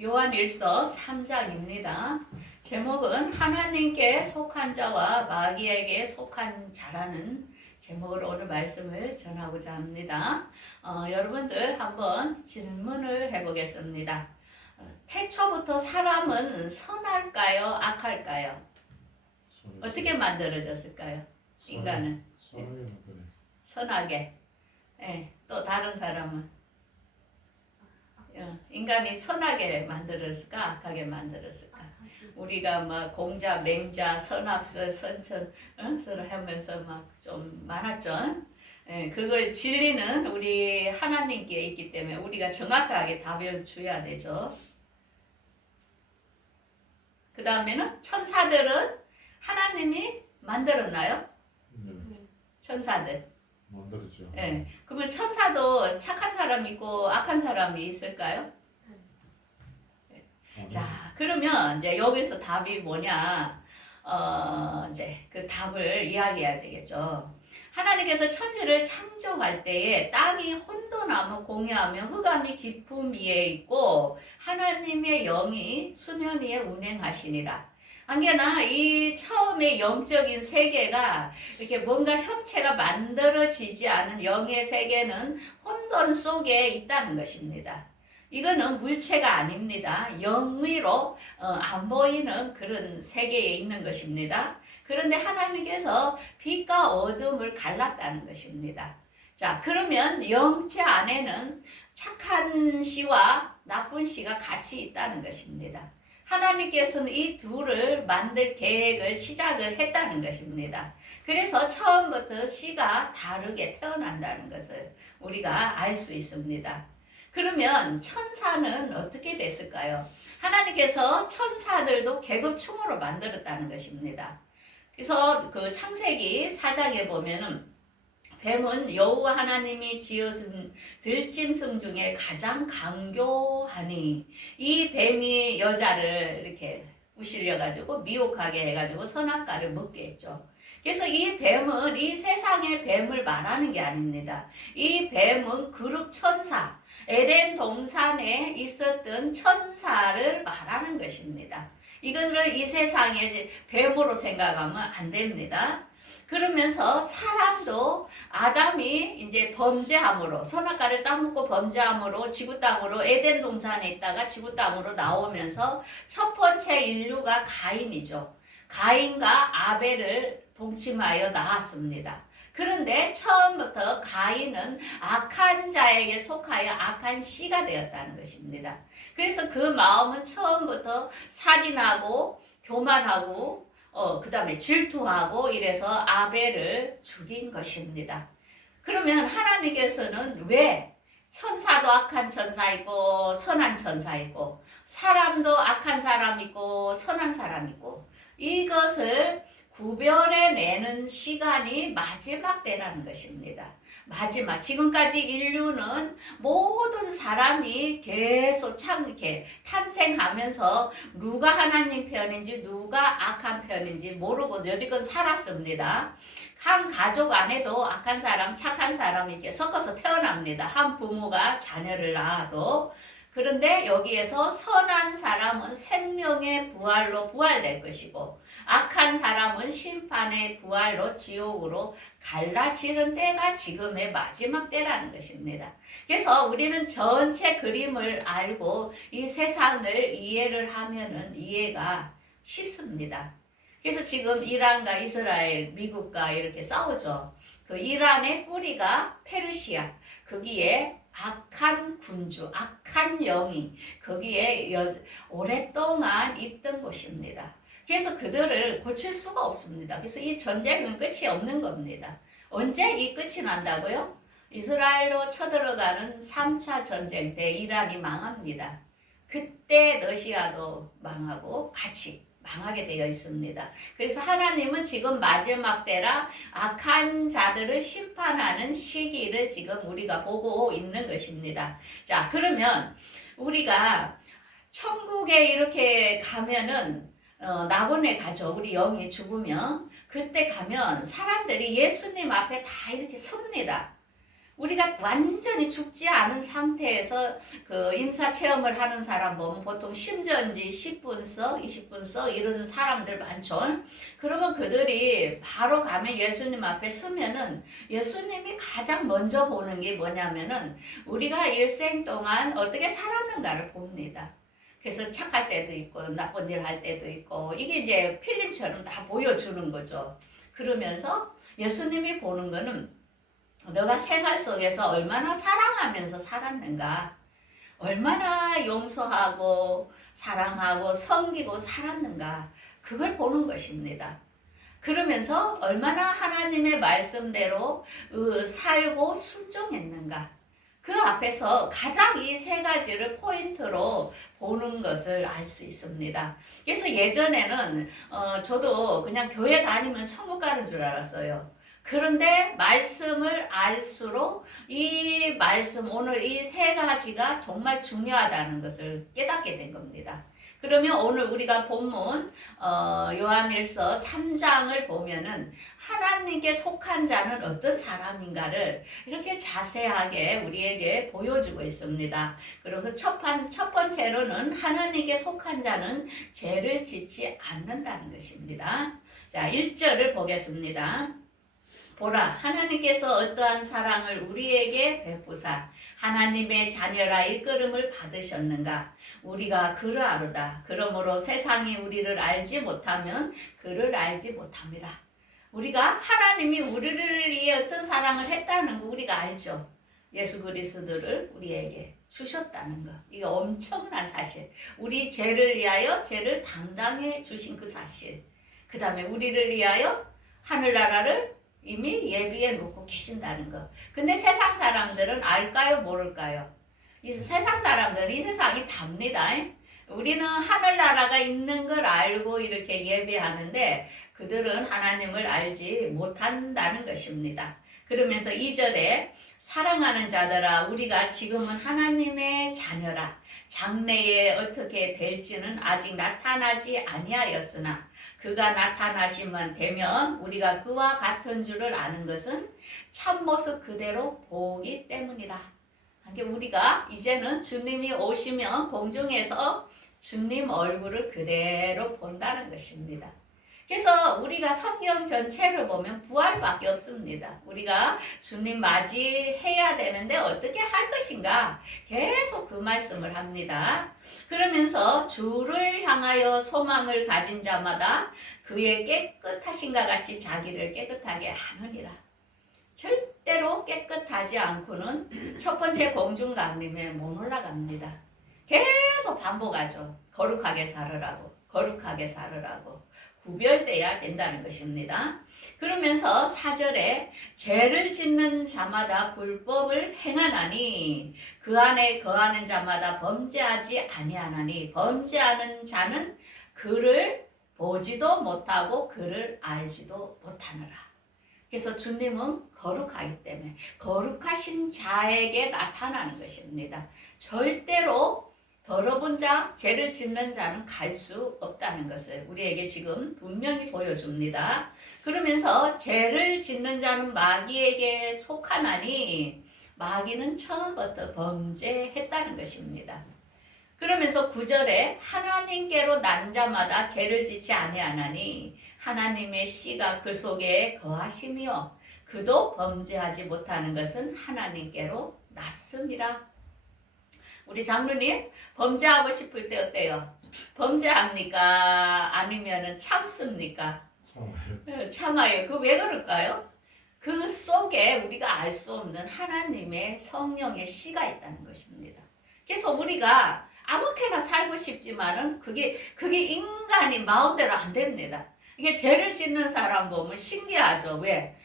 요한일서 3장입니다. 제목은 하나님께 속한 자와 마귀에게 속한 자라는 제목으로 오늘 말씀을 전하고자 합니다. 여러분들 한번 질문을 해보겠습니다. 태초부터 사람은 선할까요? 악할까요? 어떻게 만들어졌을까요? 인간은 선하게. 또 다른 사람은? 인간이 선하게 만들었을까? 악하게 만들었을까? 우리가 막 공자, 맹자, 선악설, 선천, 서로 하면서 막 좀 많았죠. 그걸 진리는 우리 하나님께 있기 때문에 우리가 정확하게 답을 줘야 되죠. 그 다음에는 천사들은 하나님이 만들었나요? 천사들. 만들었죠. 그러면 천사도 착한 사람이 있고 악한 사람이 있을까요? 자, 그러면 이제 여기서 답이 뭐냐? 이제 그 답을 이야기해야 되겠죠. 하나님께서 천지를 창조할 때에 땅이 혼돈하며 공유하며 흑암이 깊음 위에 있고 하나님의 영이 수면 위에 운행하시니라. 한계나 이 처음에 영적인 세계가 이렇게 뭔가 형체가 만들어지지 않은 영의 세계는 혼돈 속에 있다는 것입니다. 이거는 물체가 아닙니다. 영미로 안 보이는 그런 세계에 있는 것입니다. 그런데 하나님께서 빛과 어둠을 갈랐다는 것입니다. 자, 그러면 영체 안에는 착한 씨와 나쁜 씨가 같이 있다는 것입니다. 하나님께서는 이 둘을 만들 계획을 시작을 했다는 것입니다. 그래서 처음부터 씨가 다르게 태어난다는 것을 우리가 알 수 있습니다. 그러면 천사는 어떻게 됐을까요? 하나님께서 천사들도 계급충으로 만들었다는 것입니다. 그래서 그 창세기 4장에 보면은 뱀은 여호와 하나님이 지으신 들짐승 중에 가장 강교하니 이 뱀이 여자를 이렇게 우실려가지고 미혹하게 해가지고 선악과를 먹게 했죠. 그래서 이 뱀은 이 세상의 뱀을 말하는 게 아닙니다. 이 뱀은 그룹 천사, 에덴 동산에 있었던 천사를 말하는 것입니다. 이것을 이 세상의 뱀으로 생각하면 안 됩니다. 그러면서 사람도 아담이 이제 범죄함으로 선악과를 따먹고 범죄함으로 지구 땅으로 에덴 동산에 있다가 지구 땅으로 나오면서 첫 번째 인류가 가인이죠. 가인과 아벨을 동침하여 낳았습니다. 그런데 처음부터 가인은 악한 자에게 속하여 악한 씨가 되었다는 것입니다. 그래서 그 마음은 처음부터 살인하고 교만하고 그 다음에 질투하고 이래서 아벨을 죽인 것입니다. 그러면 하나님께서는 왜 천사도 악한 천사 있고 선한 천사 있고 사람도 악한 사람 있고 선한 사람 있고 이것을 구별해내는 시간이 마지막 때라는 것입니다. 마지막. 지금까지 인류는 모든 사람이 계속 이렇게 탄생하면서 누가 하나님 편인지 누가 악한 편인지 모르고 여지껏 살았습니다. 한 가족 안에도 악한 사람, 착한 사람이 이렇게 섞어서 태어납니다. 한 부모가 자녀를 낳아도. 그런데 여기에서 선한 사람은 생명의 부활로 부활될 것이고 악한 사람은 심판의 부활로 지옥으로 갈라지는 때가 지금의 마지막 때라는 것입니다. 그래서 우리는 전체 그림을 알고 이 세상을 이해를 하면은 이해가 쉽습니다. 그래서 지금 이란과 이스라엘, 미국과 이렇게 싸우죠. 그 이란의 뿌리가 페르시아, 거기에 악한 군주, 악한 영이 거기에 오랫동안 있던 곳입니다. 그래서 그들을 고칠 수가 없습니다. 그래서 이 전쟁은 끝이 없는 겁니다. 언제 이 끝이 난다고요? 이스라엘로 쳐들어가는 3차 전쟁 때 이란이 망합니다. 그때 러시아도 망하고 같이 망하게 되어 있습니다. 그래서 하나님은 지금 마지막 때라 악한 자들을 심판하는 시기를 지금 우리가 보고 있는 것입니다. 자, 그러면 우리가 천국에 이렇게 가면은 낙원에 가죠. 우리 영이 죽으면 그때 가면 사람들이 예수님 앞에 다 이렇게 섭니다. 우리가 완전히 죽지 않은 상태에서 그 임사 체험을 하는 사람 보면 보통 심전지 10분 써, 20분 써 이런 사람들 많죠. 그러면 그들이 바로 가면 예수님 앞에 서면은 예수님이 가장 먼저 보는 게 뭐냐면은 우리가 일생 동안 어떻게 살았는가를 봅니다. 그래서 착할 때도 있고 나쁜 일 할 때도 있고 이게 이제 필름처럼 다 보여주는 거죠. 그러면서 예수님이 보는 거는 너가 생활 속에서 얼마나 사랑하면서 살았는가, 얼마나 용서하고 사랑하고 섬기고 살았는가, 그걸 보는 것입니다. 그러면서 얼마나 하나님의 말씀대로 살고 순종했는가, 그 앞에서 가장 이 세 가지를 포인트로 보는 것을 알 수 있습니다. 그래서 예전에는 저도 그냥 교회 다니면 천국 가는 줄 알았어요. 그런데 말씀을 알수록 이 말씀, 오늘 이 세 가지가 정말 중요하다는 것을 깨닫게 된 겁니다. 그러면 오늘 우리가 본문 요한일서 3장을 보면은 하나님께 속한 자는 어떤 사람인가를 이렇게 자세하게 우리에게 보여주고 있습니다. 그리고 첫 번째로는 하나님께 속한 자는 죄를 짓지 않는다는 것입니다. 자, 1절을 보겠습니다. 보라, 하나님께서 어떠한 사랑을 우리에게 베푸사 하나님의 자녀라 일컬음을 받으셨는가. 우리가 그를 아르다. 그러므로 세상이 우리를 알지 못하면 그를 알지 못함이라. 우리가 하나님이 우리를 위해 어떤 사랑을 했다는 거 우리가 알죠. 예수 그리스도를 우리에게 주셨다는 거. 이거 엄청난 사실. 우리 죄를 위하여 죄를 담당해 주신 그 사실. 그 다음에 우리를 위하여 하늘나라를 이미 예비해 놓고 계신다는 거. 근데 세상 사람들은 알까요? 모를까요? 이 세상 사람들은 이 세상이 답니다. 우리는 하늘나라가 있는 걸 알고 이렇게 예배하는데 그들은 하나님을 알지 못한다는 것입니다. 그러면서 2절에 사랑하는 자들아 우리가 지금은 하나님의 자녀라. 장래에 어떻게 될지는 아직 나타나지 아니하였으나 그가 나타나시면 되면 우리가 그와 같은 줄을 아는 것은 참모습 그대로 보기 때문이라. 그러니까 우리가 이제는 주님이 오시면 공중에서 주님 얼굴을 그대로 본다는 것입니다. 그래서 우리가 성경 전체를 보면 부활밖에 없습니다. 우리가 주님 맞이해야 되는데 어떻게 할 것인가 계속 그 말씀을 합니다. 그러면서 주를 향하여 소망을 가진 자마다 그의 깨끗하신가 같이 자기를 깨끗하게 하느니라. 절대로 깨끗하지 않고는 첫 번째 공중 강림에 못 올라갑니다. 계속 반복하죠. 거룩하게 살으라고, 거룩하게 살으라고. 구별돼야 된다는 것입니다. 그러면서 4절에 죄를 짓는 자마다 불법을 행하나니 그 안에 거하는 자마다 범죄하지 아니하나니 범죄하는 자는 그를 보지도 못하고 그를 알지도 못하느라. 그래서 주님은 거룩하기 때문에 거룩하신 자에게 나타나는 것입니다. 절대로 더러운 자, 죄를 짓는 자는 갈 수 없다는 것을 우리에게 지금 분명히 보여줍니다. 그러면서 죄를 짓는 자는 마귀에게 속하나니 마귀는 처음부터 범죄했다는 것입니다. 그러면서 9절에 하나님께로 난 자마다 죄를 짓지 아니하나니 하나님의 씨가 그 속에 거하시며 그도 범죄하지 못하는 것은 하나님께로 났음이라. 우리 장로님 범죄하고 싶을 때 어때요? 범죄합니까? 아니면 참습니까? 참아요. 그 왜 그럴까요? 그 속에 우리가 알 수 없는 하나님의 성령의 씨가 있다는 것입니다. 그래서 우리가 아무렇게나 살고 싶지만은 그게 인간이 마음대로 안 됩니다. 이게 죄를 짓는 사람 보면 신기하죠. 왜?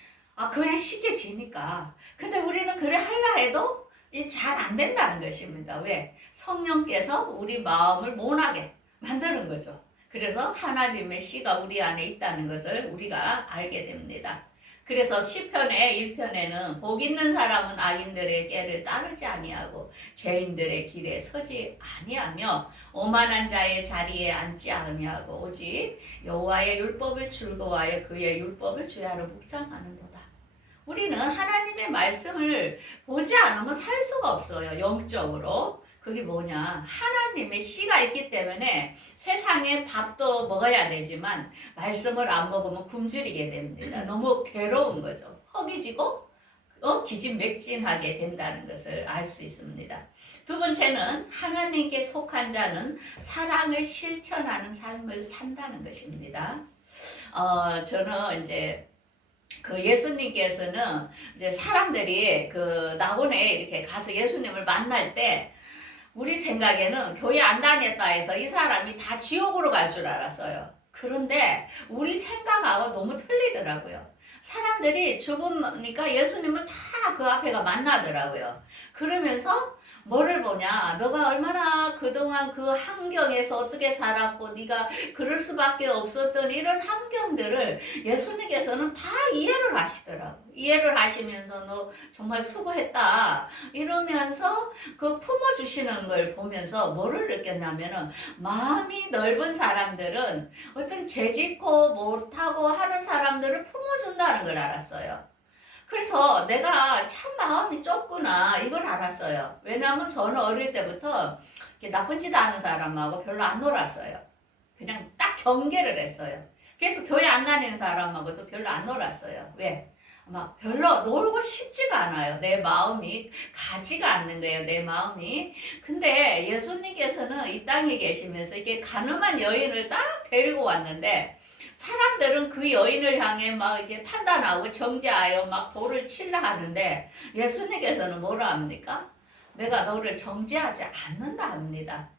그냥 쉽게 지니까. 근데 우리는 그래 하려 해도 잘 안 된다는 것입니다. 왜? 성령께서 우리 마음을 모나게 만드는 거죠. 그래서 하나님의 씨가 우리 안에 있다는 것을 우리가 알게 됩니다. 그래서 시편의 1편에는 복 있는 사람은 악인들의 꾀를 따르지 아니하고 죄인들의 길에 서지 아니하며 오만한 자의 자리에 앉지 아니하고 오직 여호와의 율법을 즐거워하여 그의 율법을 주야로 묵상하는도다. 우리는 하나님의 말씀을 보지 않으면 살 수가 없어요. 영적으로. 그게 뭐냐? 하나님의 씨가 있기 때문에 세상에 밥도 먹어야 되지만 말씀을 안 먹으면 굶주리게 됩니다. 너무 괴로운 거죠. 허기지고 기진맥진하게 된다는 것을 알 수 있습니다. 두 번째는 하나님께 속한 자는 사랑을 실천하는 삶을 산다는 것입니다. 저는 이제 그 예수님께서는 이제 사람들이 그 낙원에 이렇게 가서 예수님을 만날 때 우리 생각에는 교회 안 다녔다 해서 이 사람이 다 지옥으로 갈 줄 알았어요. 그런데 우리 생각하고 너무 틀리더라고요. 사람들이 죽으니까 예수님을 다 그 앞에가 만나더라고요. 그러면서 뭐를 보냐? 너가 얼마나 그동안 그 환경에서 어떻게 살았고 네가 그럴 수밖에 없었던 이런 환경들을 예수님께서는 다 이해를 하시더라고요. 이해를 하시면서 너 정말 수고했다 이러면서 그 품어주시는 걸 보면서 뭐를 느꼈냐면은 마음이 넓은 사람들은 어떤 죄짓고 못하고 하는 사람들을 품어준다는 걸 알았어요. 그래서 내가 참 마음이 좁구나 이걸 알았어요. 왜냐하면 저는 어릴 때부터 나쁜 짓 하는 사람하고 별로 안 놀았어요. 그냥 딱 경계를 했어요. 그래서 교회 안 다니는 사람하고도 별로 안 놀았어요. 왜? 막 별로 놀고 싶지가 않아요. 내 마음이 가지가 않는 거예요. 내 마음이. 근데 예수님께서는 이 땅에 계시면서 이게 가늠한 여인을 딱 데리고 왔는데 사람들은 그 여인을 향해 막 이렇게 판단하고 정죄하여 막 돌을 치려 하는데 예수님께서는 뭐라 합니까? 내가 너를 정죄하지 않는다 합니다.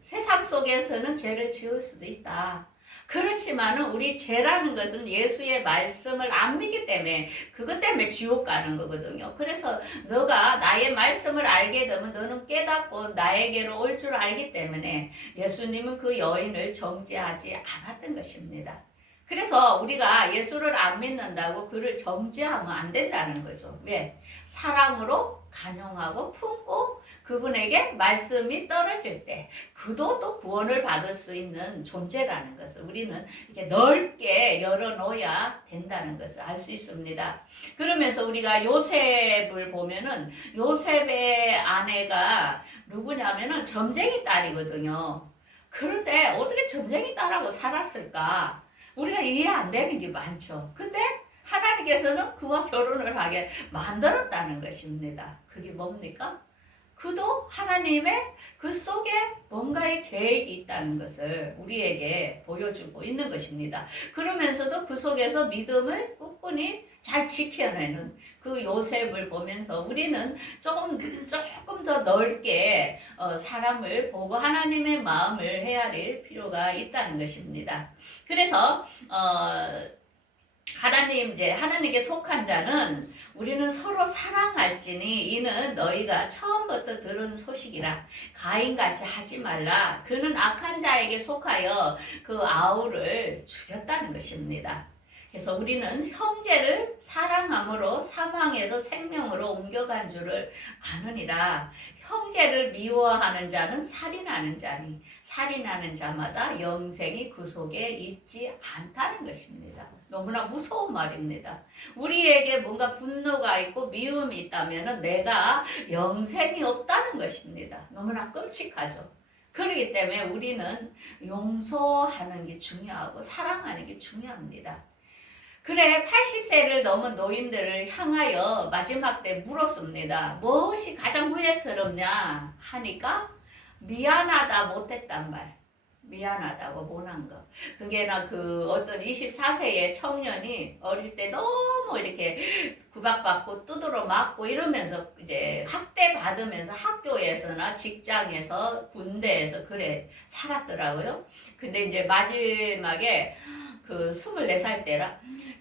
세상 속에서는 죄를 지을 수도 있다. 그렇지만은 우리 죄라는 것은 예수의 말씀을 안 믿기 때문에 그것 때문에 지옥 가는 거거든요. 그래서 너가 나의 말씀을 알게 되면 너는 깨닫고 나에게로 올 줄 알기 때문에 예수님은 그 여인을 정죄하지 않았던 것입니다. 그래서 우리가 예수를 안 믿는다고 그를 정죄하면 안 된다는 거죠. 왜? 사랑으로 간용하고 품고 그분에게 말씀이 떨어질 때 그도 또 구원을 받을 수 있는 존재라는 것을 우리는 이렇게 넓게 열어놓아야 된다는 것을 알 수 있습니다. 그러면서 우리가 요셉을 보면은 요셉의 아내가 누구냐면은 점쟁이 딸이거든요. 그런데 어떻게 점쟁이 딸하고 살았을까? 우리가 이해 안 되는 게 많죠. 근데 하나님께서는 그와 결혼을 하게 만들었다는 것입니다. 그게 뭡니까? 그도 하나님의 그 속에 뭔가의 계획이 있다는 것을 우리에게 보여주고 있는 것입니다. 그러면서도 그 속에서 믿음을 꿋꿋이 잘 지켜내는 그 요셉을 보면서 우리는 조금 더 넓게 사람을 보고 하나님의 마음을 헤아릴 필요가 있다는 것입니다. 그래서 하나님께 속한 자는 우리는 서로 사랑할지니 이는 너희가 처음부터 들은 소식이라. 가인같이 하지 말라. 그는 악한 자에게 속하여 그 아우를 죽였다는 것입니다. 그래서 우리는 형제를 사랑함으로 사망에서 생명으로 옮겨간 줄을 아느니라. 형제를 미워하는 자는 살인하는 자니 살인하는 자마다 영생이 그 속에 있지 않다는 것입니다. 너무나 무서운 말입니다. 우리에게 뭔가 분노가 있고 미움이 있다면 내가 영생이 없다는 것입니다. 너무나 끔찍하죠. 그렇기 때문에 우리는 용서하는 게 중요하고 사랑하는 게 중요합니다. 그래 80세를 넘은 노인들을 향하여 마지막 때 물었습니다. 무엇이 가장 후회스럽냐 하니까 미안하다 못했단 말. 미안하다고 못한 거. 그게 그 어떤 24세의 청년이 어릴 때 너무 이렇게 구박받고 두드러 맞고 이러면서 이제 학대 받으면서 학교에서나 직장에서 군대에서 그래 살았더라고요. 근데 이제 마지막에 그 24살 때라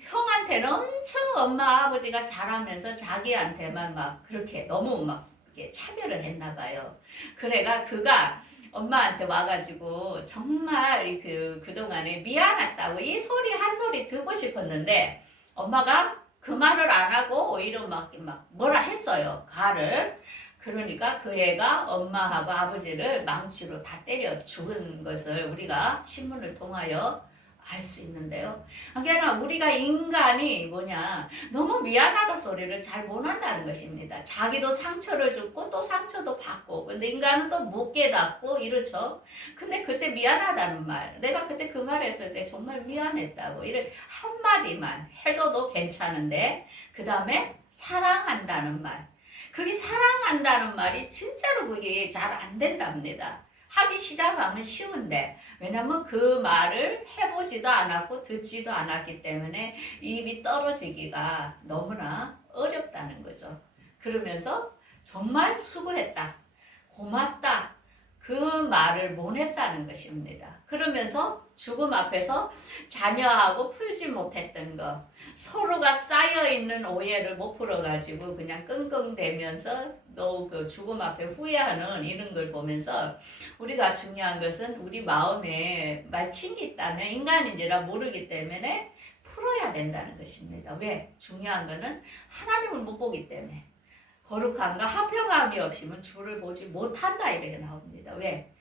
형한테는 엄청 엄마 아버지가 잘하면서 자기한테만 막 그렇게 너무 막 이렇게 차별을 했나 봐요. 그가 엄마한테 와가지고 정말 그동안에 미안했다고 이 소리 한 소리 듣고 싶었는데 엄마가 그 말을 안 하고 오히려 막 뭐라 했어요. 가를. 그러니까 그 애가 엄마하고 아버지를 망치로 다 때려 죽은 것을 우리가 신문을 통하여 알 수 있는데요. 그러니까 우리가 인간이 뭐냐, 너무 미안하다 소리를 잘 못한다는 것입니다. 자기도 상처를 주고 또 상처도 받고, 근데 인간은 또 못 깨닫고 이렇죠. 근데 그때 미안하다는 말, 내가 그때 그 말 했을 때 정말 미안했다고 이런 한마디만 해줘도 괜찮은데, 그 다음에 사랑한다는 말, 그게 사랑한다는 말이 진짜로 그게 잘 안 된답니다. 하기 시작하면 쉬운데, 왜냐면 그 말을 해보지도 않았고 듣지도 않았기 때문에 입이 떨어지기가 너무나 어렵다는 거죠. 그러면서 정말 수고했다, 고맙다, 그 말을 못 했다는 것입니다. 그러면서 죽음 앞에서 자녀하고 풀지 못했던 거, 서로가 쌓여있는 오해를 못 풀어가지고 그냥 끙끙대면서 너 그 죽음 앞에 후회하는 이런 걸 보면서, 우리가 중요한 것은 우리 마음에 말침이 있다면 인간인지라 모르기 때문에 풀어야 된다는 것입니다. 왜? 중요한 거는 하나님을 못 보기 때문에. 거룩함과 화평함이 없이면 주를 보지 못한다, 이렇게 나옵니다. 왜?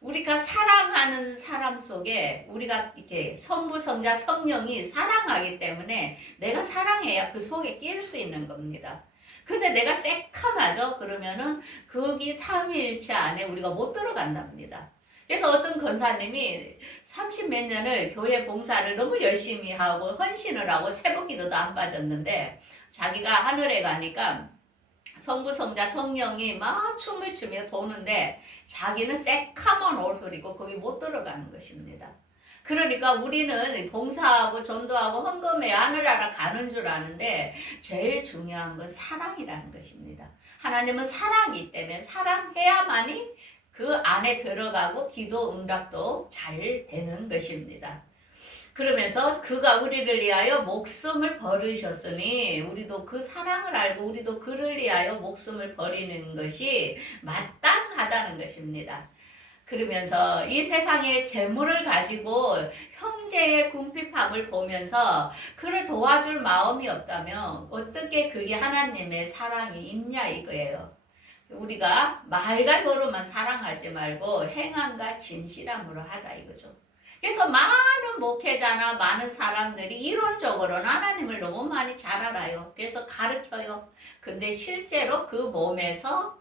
우리가 사랑하는 사람 속에 우리가 이렇게 성부, 성자, 성령이 사랑하기 때문에 내가 사랑해야 그 속에 낄 수 있는 겁니다. 근데 내가 새카마죠? 그러면은 거기 삼위일체 안에 우리가 못 들어간답니다. 그래서 어떤 권사님이 30 몇 년을 교회 봉사를 너무 열심히 하고 헌신을 하고 새벽기도도 안 빠졌는데, 자기가 하늘에 가니까 성부, 성자, 성령이 막 춤을 추며 도는데 자기는 새카만 옷을 입고 거기 못 들어가는 것입니다. 그러니까 우리는 봉사하고 전도하고 헌금해 하늘나라 가는 줄 아는데, 제일 중요한 건 사랑이라는 것입니다. 하나님은 사랑이기 때문에 사랑해야만이 그 안에 들어가고 기도 응답도 잘 되는 것입니다. 그러면서 그가 우리를 위하여 목숨을 버리셨으니 우리도 그 사랑을 알고 우리도 그를 위하여 목숨을 버리는 것이 마땅하다는 것입니다. 그러면서 이 세상의 재물을 가지고 형제의 궁핍함을 보면서 그를 도와줄 마음이 없다면 어떻게 그게 하나님의 사랑이 있냐 이거예요. 우리가 말과 혀로만 사랑하지 말고 행함과 진실함으로 하자 이거죠. 그래서 많은 목회자나 많은 사람들이 이론적으로는 하나님을 너무 많이 잘 알아요. 그래서 가르쳐요. 근데 실제로 그 몸에서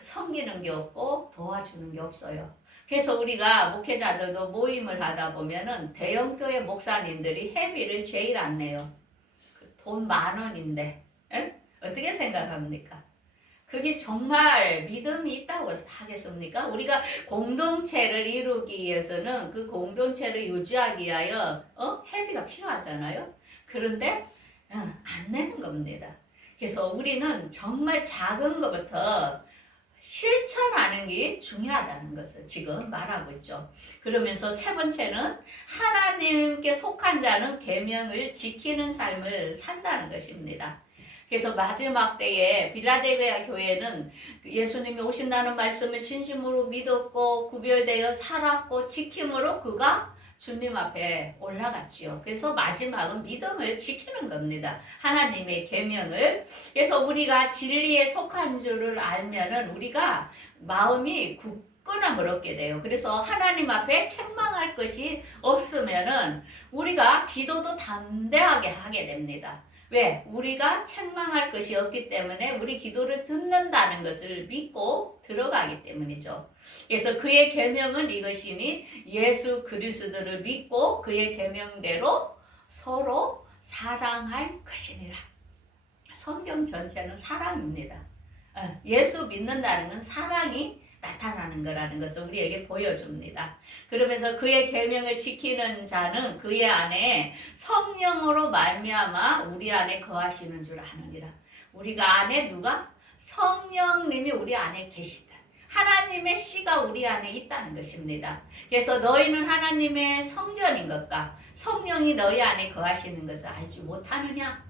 섬기는 게 없고 도와주는 게 없어요. 그래서 우리가 목회자들도 모임을 하다 보면은 대형교회 목사님들이 회비를 제일 안 내요. 돈 10,000원인데 어떻게 생각합니까? 그게 정말 믿음이 있다고 하겠습니까? 우리가 공동체를 이루기 위해서는 그 공동체를 유지하기 위하여 회비가 필요하잖아요. 그런데 안 내는 겁니다. 그래서 우리는 정말 작은 것부터 실천하는 게 중요하다는 것을 지금 말하고 있죠. 그러면서 세 번째는 하나님께 속한 자는 계명을 지키는 삶을 산다는 것입니다. 그래서 마지막 때에 빌라델비아 교회는 예수님이 오신다는 말씀을 진심으로 믿었고 구별되어 살았고 지킴으로 그가 주님 앞에 올라갔지요. 그래서 마지막은 믿음을 지키는 겁니다. 하나님의 계명을. 그래서 우리가 진리에 속한 줄을 알면은 우리가 마음이 굳건함을 얻게 돼요. 그래서 하나님 앞에 책망할 것이 없으면은 우리가 기도도 담대하게 하게 됩니다. 왜? 우리가 책망할 것이 없기 때문에 우리 기도를 듣는다는 것을 믿고 들어가기 때문이죠. 그래서 그의 계명은 이것이니 예수 그리스도를 믿고 그의 계명대로 서로 사랑할 것이니라. 성경 전체는 사랑입니다. 예수 믿는다는 건 사랑이 나타나는 거라는 것을 우리에게 보여줍니다. 그러면서 그의 계명을 지키는 자는 그의 안에 성령으로 말미암아 우리 안에 거하시는 줄 아느니라. 우리가 안에 누가? 성령님이 우리 안에 계시다. 하나님의 씨가 우리 안에 있다는 것입니다. 그래서 너희는 하나님의 성전인 것과 성령이 너희 안에 거하시는 것을 알지 못하느냐?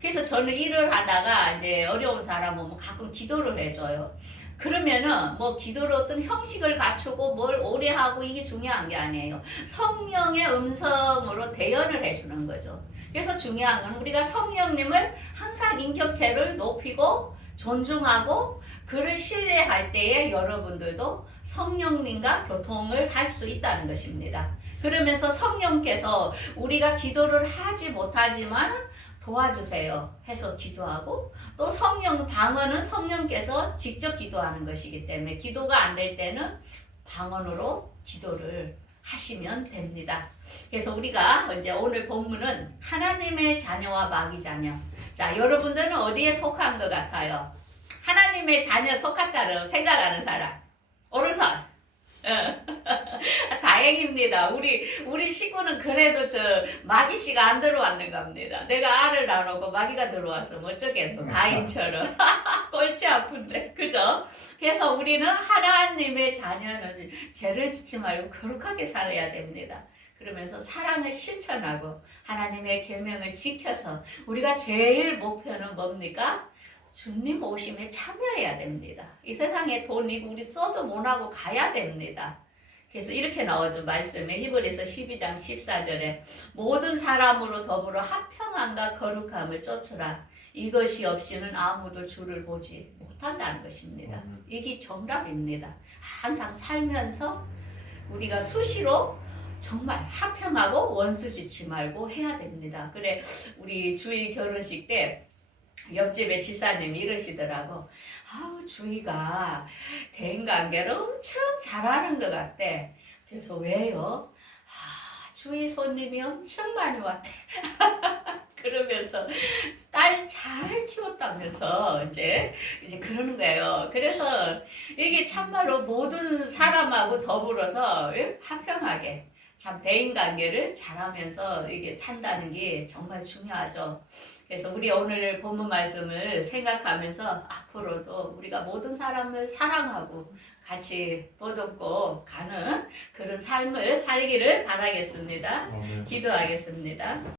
그래서 저는 일을 하다가 이제 어려운 사람 오면 가끔 기도를 해줘요. 그러면은 뭐 기도를 어떤 형식을 갖추고 뭘 오래 하고 이게 중요한 게 아니에요. 성령의 음성으로 대연을 해주는 거죠. 그래서 중요한 건 우리가 성령님을 항상 인격체를 높이고 존중하고 그를 신뢰할 때에 여러분들도 성령님과 교통을 할 수 있다는 것입니다. 그러면서 성령께서 우리가 기도를 하지 못하지만 도와주세요 해서 기도하고, 또 성령 방언은 성령께서 직접 기도하는 것이기 때문에 기도가 안 될 때는 방언으로 기도를 하시면 됩니다. 그래서 우리가 이제 오늘 본문은 하나님의 자녀와 마귀 자녀. 자, 여러분들은 어디에 속한 것 같아요? 하나님의 자녀 속았다는 생각하는 사람. 오른손. 다행입니다. 우리 식구는 그래도 마귀 씨가 안 들어왔는 겁니다. 내가 알을 나누고 마귀가 들어와서 어쩌겠노. 가인처럼. 골치 아픈데. 그죠? 그래서 우리는 하나님의 자녀는 죄를 짓지 말고 거룩하게 살아야 됩니다. 그러면서 사랑을 실천하고 하나님의 계명을 지켜서 우리가 제일 목표는 뭡니까? 주님 오심에 참여해야 됩니다. 이 세상에 돈 이고 우리 써도 못하고 가야 됩니다. 그래서 이렇게 나오죠. 말씀에 히브리서 12장 14절에 모든 사람으로 더불어 합평함과 거룩함을 쫓으라. 이것이 없이는 아무도 주를 보지 못한다는 것입니다. 이게 정답입니다. 항상 살면서 우리가 수시로 정말 합평하고 원수 짓지 말고 해야 됩니다. 그래, 우리 주희 결혼식 때 옆집에 지사님이 이러시더라고. 아우, 주희가 대인관계를 엄청 잘하는 것 같대. 그래서 왜요? 주희 손님이 엄청 많이 왔대. 그러면서 딸 잘 키웠다면서 이제 그러는 거예요. 그래서 이게 참말로 모든 사람하고 더불어서 화평하게 참 대인관계를 잘하면서 이게 산다는 게 정말 중요하죠. 그래서 우리 오늘 본문 말씀을 생각하면서 앞으로도 우리가 모든 사람을 사랑하고 같이 보듬고 가는 그런 삶을 살기를 바라겠습니다. 기도하겠습니다.